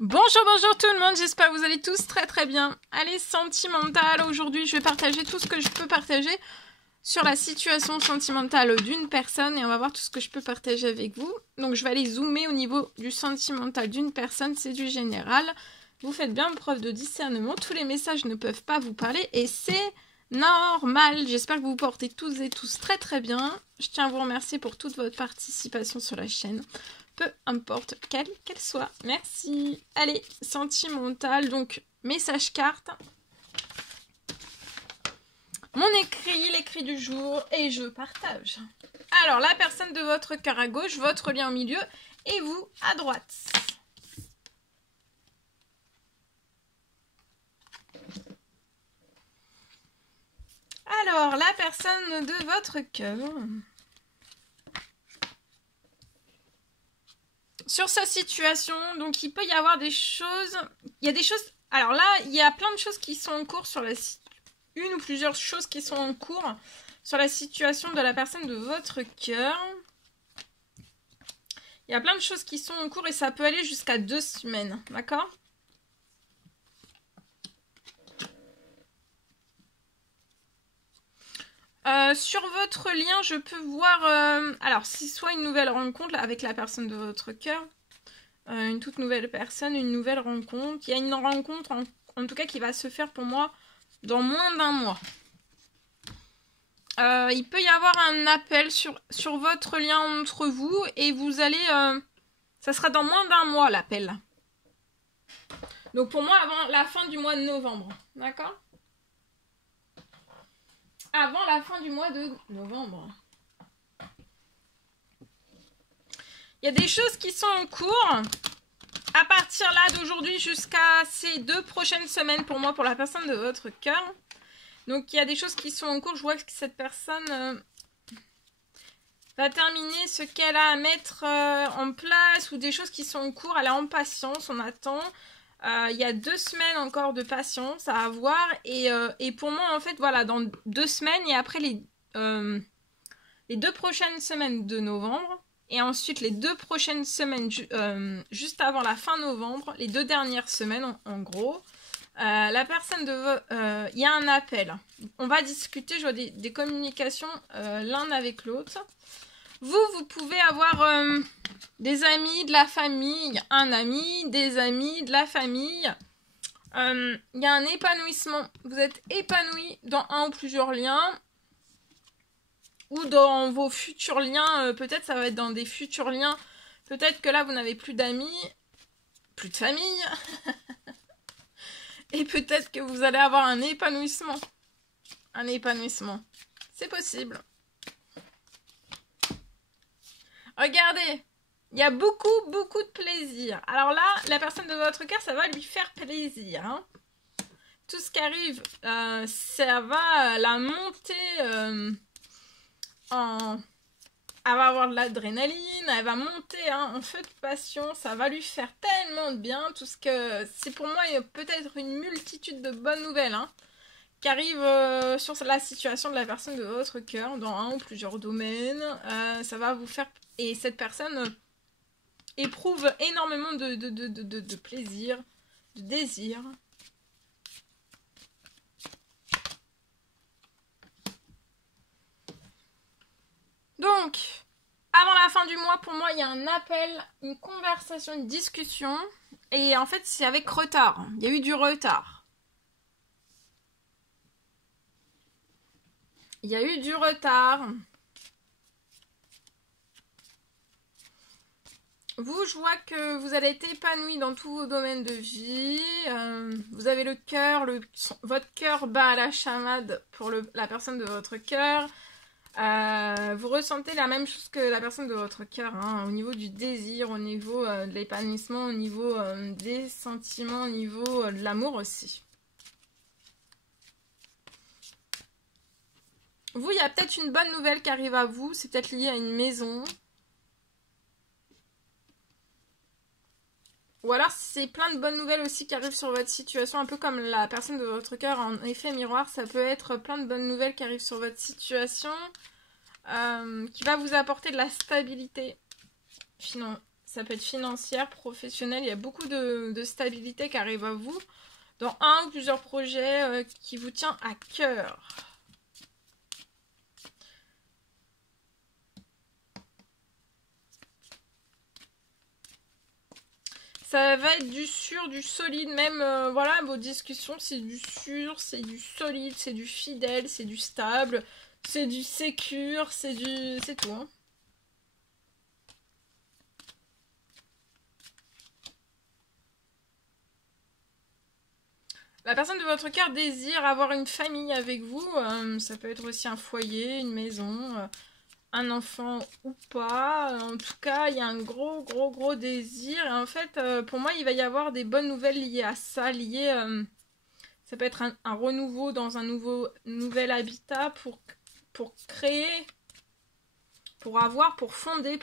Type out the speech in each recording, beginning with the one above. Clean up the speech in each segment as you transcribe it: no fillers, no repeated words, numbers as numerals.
Bonjour, bonjour tout le monde, j'espère que vous allez tous très bien. Allez, sentimental, aujourd'hui je vais partager tout ce que je peux partager sur la situation sentimentale d'une personne et on va voir tout ce que je peux partager avec vous. Donc je vais aller zoomer au niveau du sentimental d'une personne, c'est du général. Vous faites bien preuve de discernement, tous les messages ne peuvent pas vous parler et c'est normal. J'espère que vous vous portez tous et tous très bien. Je tiens à vous remercier pour toute votre participation sur la chaîne. Peu importe quelle qu'elle soit. Merci. Allez, sentimental, donc message carte. Mon écrit, l'écrit du jour, et je partage. Alors, la personne de votre cœur à gauche, votre lien au milieu, et vous à droite. Alors, la personne de votre cœur... Sur sa situation, donc il peut y avoir des choses... Il y a des choses... Alors là, il y a plein de choses qui sont en cours sur la... Une ou plusieurs choses qui sont en cours sur la situation de la personne de votre cœur. Il y a plein de choses qui sont en cours et ça peut aller jusqu'à 2 semaines, d'accord ? Sur votre lien, je peux voir... alors, si soit une nouvelle rencontre là, avec la personne de votre cœur, une toute nouvelle personne, une nouvelle rencontre. Il y a une rencontre, en tout cas, qui va se faire pour moi dans moins d'1 mois. Il peut y avoir un appel sur votre lien entre vous et vous allez... ça sera dans moins d'1 mois, l'appel. Donc, pour moi, avant la fin du mois de novembre. D'accord ? Avant la fin du mois de novembre. Il y a des choses qui sont en cours à partir là d'aujourd'hui jusqu'à ces 2 prochaines semaines pour moi, pour la personne de votre cœur. Donc il y a des choses qui sont en cours. Je vois que cette personne va terminer ce qu'elle a à mettre en place ou des choses qui sont en cours. Elle est en patience, on attend. Il y a 2 semaines encore de patience à avoir et pour moi en fait voilà dans 2 semaines et après les 2 prochaines semaines de novembre et ensuite les 2 prochaines semaines juste avant la fin novembre, les 2 dernières semaines en gros, la personne de il y a un appel, on va discuter, je vois des communications l'un avec l'autre. Vous pouvez avoir des amis, de la famille, un ami, des amis, de la famille. Il y a un épanouissement. Vous êtes épanoui dans un ou plusieurs liens. Ou dans vos futurs liens. Peut-être ça va être dans des futurs liens. Peut-être que là, vous n'avez plus d'amis. Plus de famille. Et peut-être que vous allez avoir un épanouissement. Un épanouissement. C'est possible. Regardez, il y a beaucoup de plaisir. Alors là, la personne de votre cœur, ça va lui faire plaisir. Hein. Tout ce qui arrive, ça va la monter Elle va avoir de l'adrénaline, elle va monter en feu de passion. Ça va lui faire tellement de bien. Tout ce que c'est pour moi peut-être une multitude de bonnes nouvelles. Hein, qui arrivent sur la situation de la personne de votre cœur dans un ou plusieurs domaines. Ça va vous faire... Et cette personne éprouve énormément de plaisir, de désir. Donc, avant la fin du mois, pour moi, il y a un appel, une conversation, une discussion. Et en fait, c'est avec retard. Il y a eu du retard. Il y a eu du retard. Vous, je vois que vous allez être épanoui dans tous vos domaines de vie. Vous avez le cœur, votre cœur bat à la chamade pour la personne de votre cœur. Vous ressentez la même chose que la personne de votre cœur, hein, au niveau du désir, au niveau de l'épanouissement, au niveau des sentiments, au niveau de l'amour aussi. Vous, il y a peut-être une bonne nouvelle qui arrive à vous. C'est peut-être lié à une maison. Ou alors c'est plein de bonnes nouvelles aussi qui arrivent sur votre situation, un peu comme la personne de votre cœur en effet miroir, ça peut être plein de bonnes nouvelles qui arrivent sur votre situation, qui va vous apporter de la stabilité Ça peut être financière, professionnelle. Il y a beaucoup de stabilité qui arrive à vous dans un ou plusieurs projets qui vous tient à cœur. Ça va être du sûr, du solide, même, voilà, vos discussions, c'est du sûr, c'est du solide, c'est du fidèle, c'est du stable, c'est du sécure, c'est tout, hein. La personne de votre cœur désire avoir une famille avec vous, ça peut être aussi un foyer, une maison, un enfant ou pas. En tout cas, il y a un gros désir. Et en fait, pour moi, il va y avoir des bonnes nouvelles liées à ça. Ça peut être un renouveau dans un nouvel habitat pour créer, pour fonder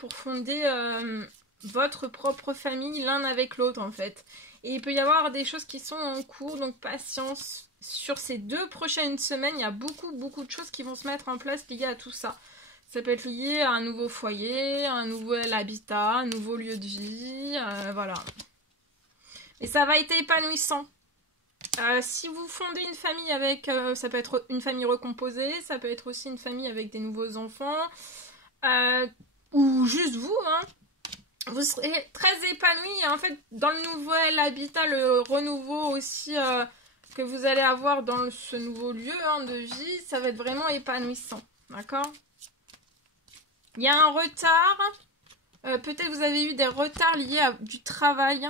votre propre famille l'un avec l'autre en fait. Et il peut y avoir des choses qui sont en cours, donc patience. Sur ces 2 prochaines semaines, il y a beaucoup de choses qui vont se mettre en place liées à tout ça. Ça peut être lié à un nouveau foyer, un nouvel habitat, un nouveau lieu de vie, voilà. Et ça va être épanouissant. Si vous fondez une famille avec, ça peut être une famille recomposée, ça peut être aussi une famille avec des nouveaux enfants, ou juste vous, hein. Vous serez très épanoui. En fait, dans le nouvel habitat, le renouveau aussi que vous allez avoir dans ce nouveau lieu de vie, ça va être vraiment épanouissant. D'accord ? Il y a un retard. Peut-être vous avez eu des retards liés à du travail.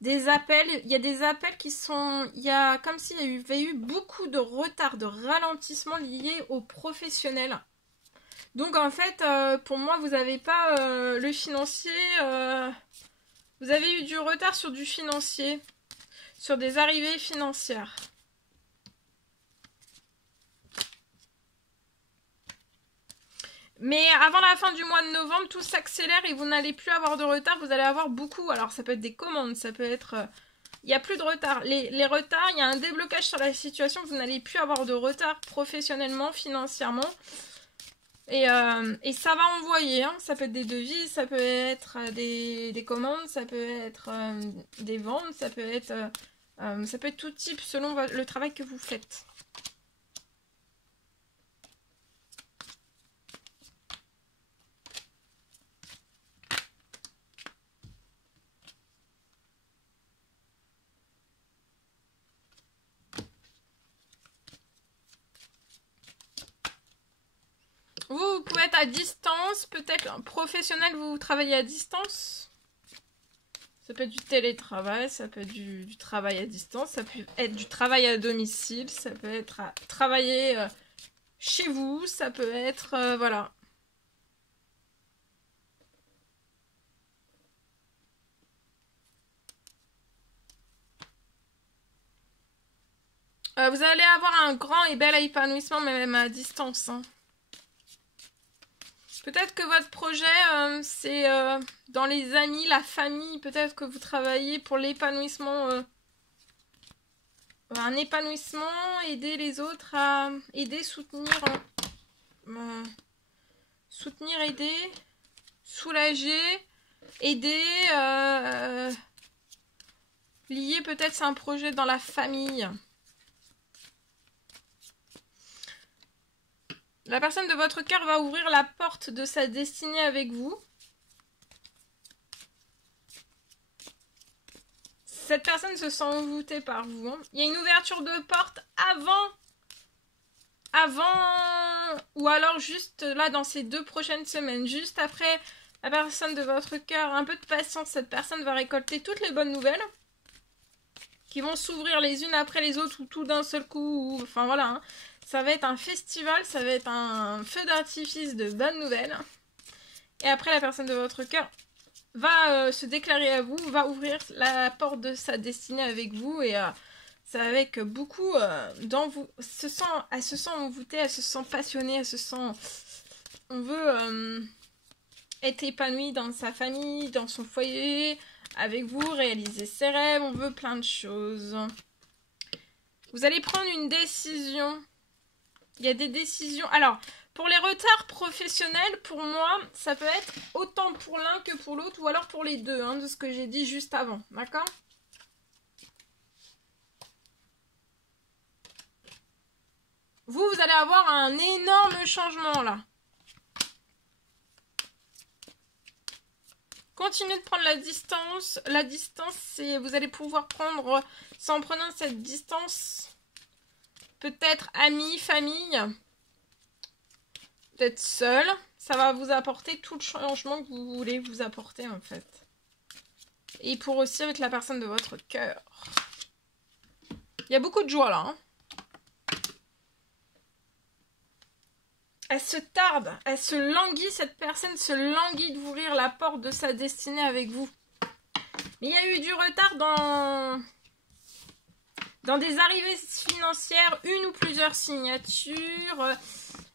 Des appels. Il y a des appels qui sont... Il y a comme s'il y avait eu beaucoup de retard, de ralentissement liés aux professionnels. Donc en fait, pour moi, vous n'avez pas le financier. Vous avez eu du retard sur du financier. Sur des arrivées financières. Mais avant la fin du mois de novembre, tout s'accélère et vous n'allez plus avoir de retard. Vous allez avoir beaucoup. Alors ça peut être des commandes, ça peut être... Il n'y a plus de retard. Les retards, il y a un déblocage sur la situation. Vous n'allez plus avoir de retard professionnellement, financièrement. Et ça va envoyer, hein. Ça peut être des devis, ça peut être des commandes, ça peut être des ventes, ça peut être tout type selon le travail que vous faites. Vous pouvez être à distance, peut-être professionnel, vous travaillez à distance. Ça peut être du télétravail, ça peut être du travail à distance, ça peut être du travail à domicile, ça peut être à travailler chez vous, ça peut être... voilà. Vous allez avoir un grand et bel épanouissement même à distance, hein. Peut-être que votre projet, c'est dans les amis, la famille. Peut-être que vous travaillez pour l'épanouissement. Un épanouissement, aider les autres à aider, soutenir. Soutenir, aider. Soulager. Aider. Lier, peut-être, c'est un projet dans la famille. La personne de votre cœur va ouvrir la porte de sa destinée avec vous. Cette personne se sent envoûtée par vous, hein. Il y a une ouverture de porte avant, ou alors juste là dans ces 2 prochaines semaines, juste après la personne de votre cœur. Un peu de patience, cette personne va récolter toutes les bonnes nouvelles qui vont s'ouvrir les unes après les autres ou tout d'un seul coup, ou, enfin voilà, hein. Ça va être un festival, ça va être un feu d'artifice de bonnes nouvelles. Et après, la personne de votre cœur va se déclarer à vous, va ouvrir la porte de sa destinée avec vous. Et c'est avec beaucoup elle se sent envoûtée, elle se sent passionnée, elle se sent... On veut être épanoui dans sa famille, dans son foyer, avec vous, réaliser ses rêves, on veut plein de choses. Vous allez prendre une décision. Il y a des décisions. Alors, Pour les retards professionnels, pour moi, ça peut être autant pour l'un que pour l'autre, ou alors pour les deux, hein, de ce que j'ai dit juste avant, d'accord? Vous allez avoir un énorme changement, là. Continuez de prendre la distance. La distance, c'est vous allez pouvoir prendre, c'est en prenant cette distance, peut-être amis, famille, peut-être seul. Ça va vous apporter tout le changement que vous voulez vous apporter, en fait. Et pour aussi avec la personne de votre cœur. Il y a beaucoup de joie, là. Hein. Elle se tarde, elle se languit, cette personne se languit d'ouvrir la porte de sa destinée avec vous. Mais il y a eu du retard dans des arrivées financières, une ou plusieurs signatures.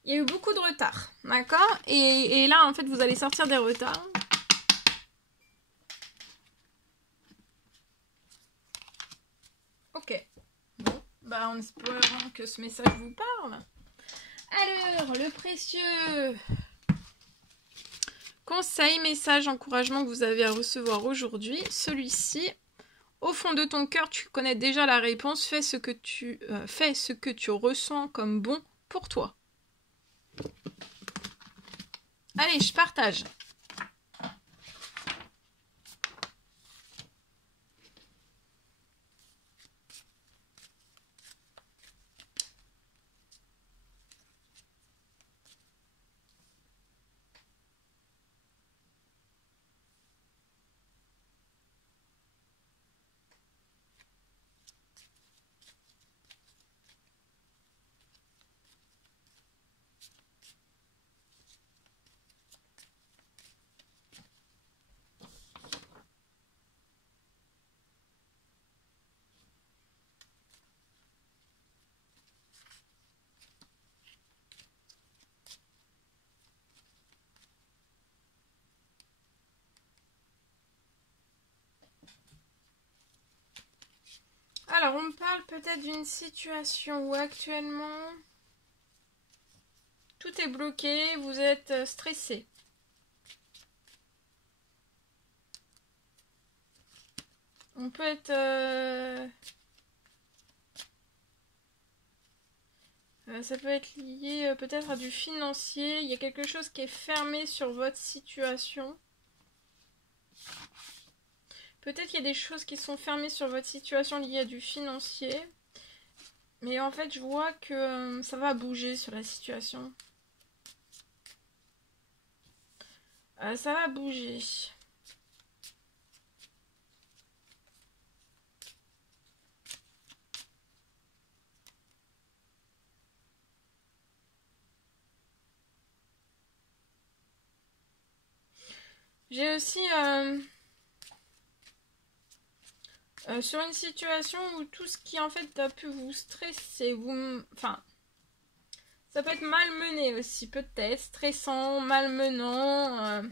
Il y a eu beaucoup de retard, d'accord? Et là, en fait, vous allez sortir des retards. Ok. Bon, bah en espérant que ce message vous parle. Alors, le précieux conseil, message, encouragement que vous avez à recevoir aujourd'hui, celui-ci. Au fond de ton cœur, tu connais déjà la réponse. Fais ce que tu ressens comme bon pour toi. Allez, je partage. Alors, on me parle peut-être d'une situation où actuellement tout est bloqué, vous êtes stressé. On peut être... ça peut être lié peut-être à du financier. Il y a quelque chose qui est fermé sur votre situation. Peut-être qu'il y a des choses qui sont fermées sur votre situation liées à du financier. Mais en fait, je vois que ça va bouger sur la situation. Ça va bouger. J'ai aussi... sur une situation où tout ce qui en fait a pu vous stresser, enfin, ça peut être malmené aussi, peut-être, stressant, malmenant,